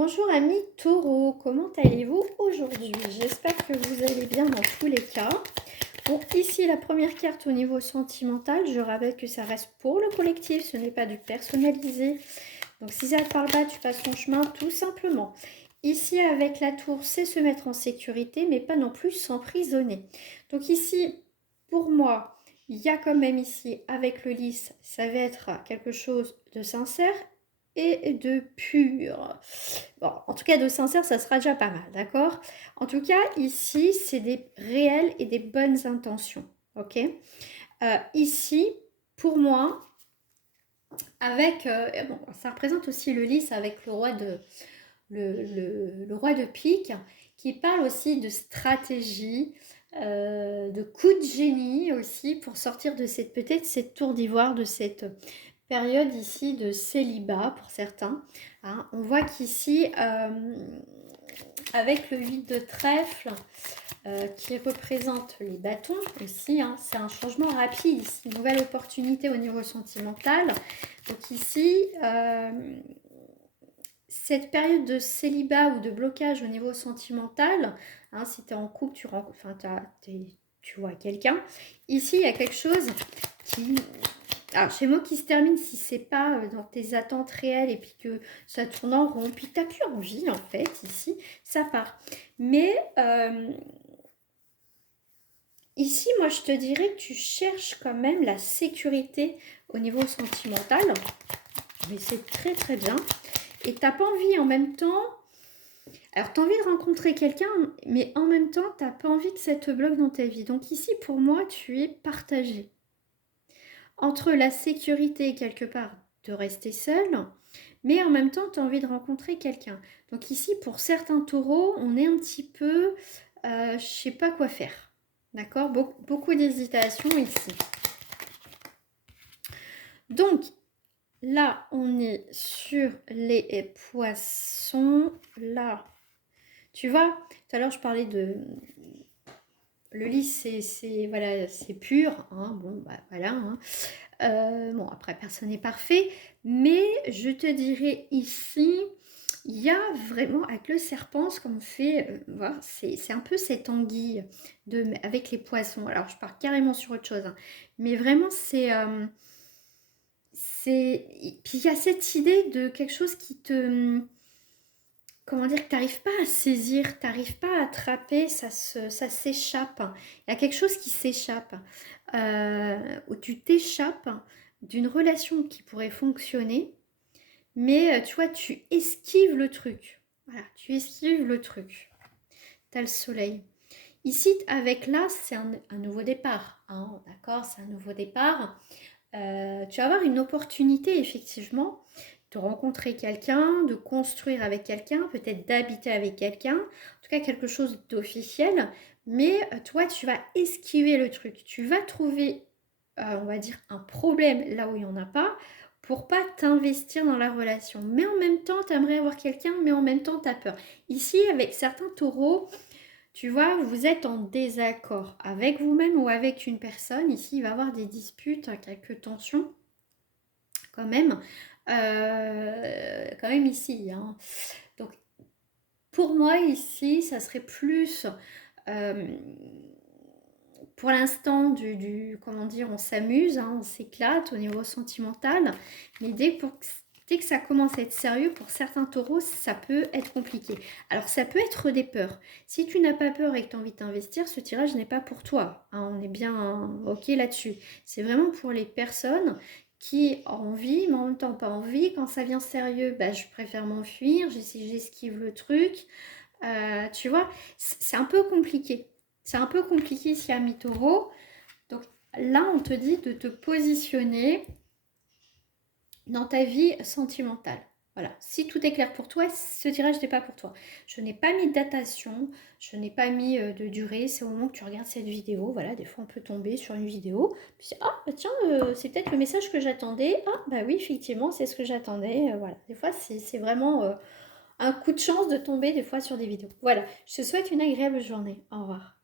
Bonjour amis taureaux, comment allez-vous aujourd'hui? J'espère que vous allez bien dans tous les cas. Bon, ici la première carte au niveau sentimental, je rappelle que ça reste pour le collectif, ce n'est pas du personnalisé. Donc si ça ne te parle pas, tu passes ton chemin tout simplement. Ici avec la tour, c'est se mettre en sécurité, mais pas non plus s'emprisonner. Donc ici, pour moi, il y a quand même ici, avec le lys, ça va être quelque chose de sincère et de pur. Bon, en tout cas, de sincère, ça sera déjà pas mal, d'accord? En tout cas, ici, c'est des réelles et des bonnes intentions, ok? Ici, pour moi, avec... bon, ça représente aussi le lys avec le roi le roi de pique, qui parle aussi de stratégie, de coup de génie aussi, pour sortir de cette peut-être cette tour d'ivoire, de cette période ici de célibat pour certains. Hein. On voit qu'ici, avec le 8 de trèfle, qui représente les bâtons aussi, hein, c'est un changement rapide ici, une nouvelle opportunité au niveau sentimental. Donc ici, cette période de célibat ou de blocage au niveau sentimental, hein, si tu es en couple, tu vois quelqu'un. Ici, il y a quelque chose qui... Alors, chez moi qui se termine, si c'est pas dans tes attentes réelles et puis que ça tourne en rond, puis tu n'as plus envie, en fait, ici, ça part. Mais ici, moi, je te dirais que tu cherches quand même la sécurité au niveau sentimental. Mais c'est très, très bien. Et tu n'as pas envie en même temps... Alors, tu as envie de rencontrer quelqu'un, mais en même temps, tu n'as pas envie que ça te bloque dans ta vie. Donc ici, pour moi, tu es partagé. Entre la sécurité, quelque part, de rester seul, mais en même temps, tu as envie de rencontrer quelqu'un. Donc ici, pour certains taureaux, on est un petit peu... je ne sais pas quoi faire. D'accord? Beaucoup d'hésitation ici. Donc, là, on est sur les poissons. Là, tu vois, tout à l'heure, je parlais de... Le lys, voilà, c'est pur. Hein, bon, bah voilà. Hein. Bon, après, personne n'est parfait. Mais je te dirais ici, il y a vraiment, avec le serpent, ce qu'on fait, voir, c'est un peu cette anguille avec les poissons. Alors, je pars carrément sur autre chose. Hein, mais vraiment, Puis il y a cette idée de quelque chose qui te... Comment dire, que tu n'arrives pas à saisir, tu n'arrives pas à attraper, ça s'échappe. Il y a quelque chose qui s'échappe, où tu t'échappes d'une relation qui pourrait fonctionner, mais tu vois, tu esquives le truc. Voilà, tu esquives le truc. Tu as le soleil. Ici, avec là, c'est un nouveau départ. Hein, d'accord, c'est un nouveau départ. Tu vas avoir une opportunité, effectivement, de rencontrer quelqu'un, de construire avec quelqu'un, peut-être d'habiter avec quelqu'un, en tout cas quelque chose d'officiel, mais toi, tu vas esquiver le truc. Tu vas trouver, on va dire, un problème là où il n'y en a pas, pour pas t'investir dans la relation. Mais en même temps, tu aimerais avoir quelqu'un, mais en même temps, tu as peur. Ici, avec certains taureaux, tu vois, vous êtes en désaccord avec vous-même ou avec une personne. Ici, il va y avoir des disputes, quelques tensions quand même. Quand même ici. Hein. Donc, pour moi, ici, ça serait plus... pour l'instant, comment dire, on s'amuse, hein, on s'éclate au niveau sentimental. Mais dès que ça commence à être sérieux, pour certains taureaux, ça peut être compliqué. Alors, ça peut être des peurs. Si tu n'as pas peur et que tu as envie d'investir, ce tirage n'est pas pour toi. Hein, on est bien OK là-dessus. C'est vraiment pour les personnes qui ont envie, mais en même temps pas envie. Quand ça vient sérieux, bah, je préfère m'enfuir, j'esquive le truc. Tu vois, c'est un peu compliqué. C'est un peu compliqué ici à mi-taureau. Donc là, on te dit de te positionner dans ta vie sentimentale. Voilà, si tout est clair pour toi, ce tirage n'est pas pour toi. Je n'ai pas mis de datation, je n'ai pas mis de durée, c'est au moment que tu regardes cette vidéo. Voilà, des fois on peut tomber sur une vidéo, puis ah bah tiens, c'est peut-être le message que j'attendais. Ah bah oui, effectivement, c'est ce que j'attendais. Voilà, des fois c'est vraiment un coup de chance de tomber des fois sur des vidéos. Voilà, je te souhaite une agréable journée. Au revoir.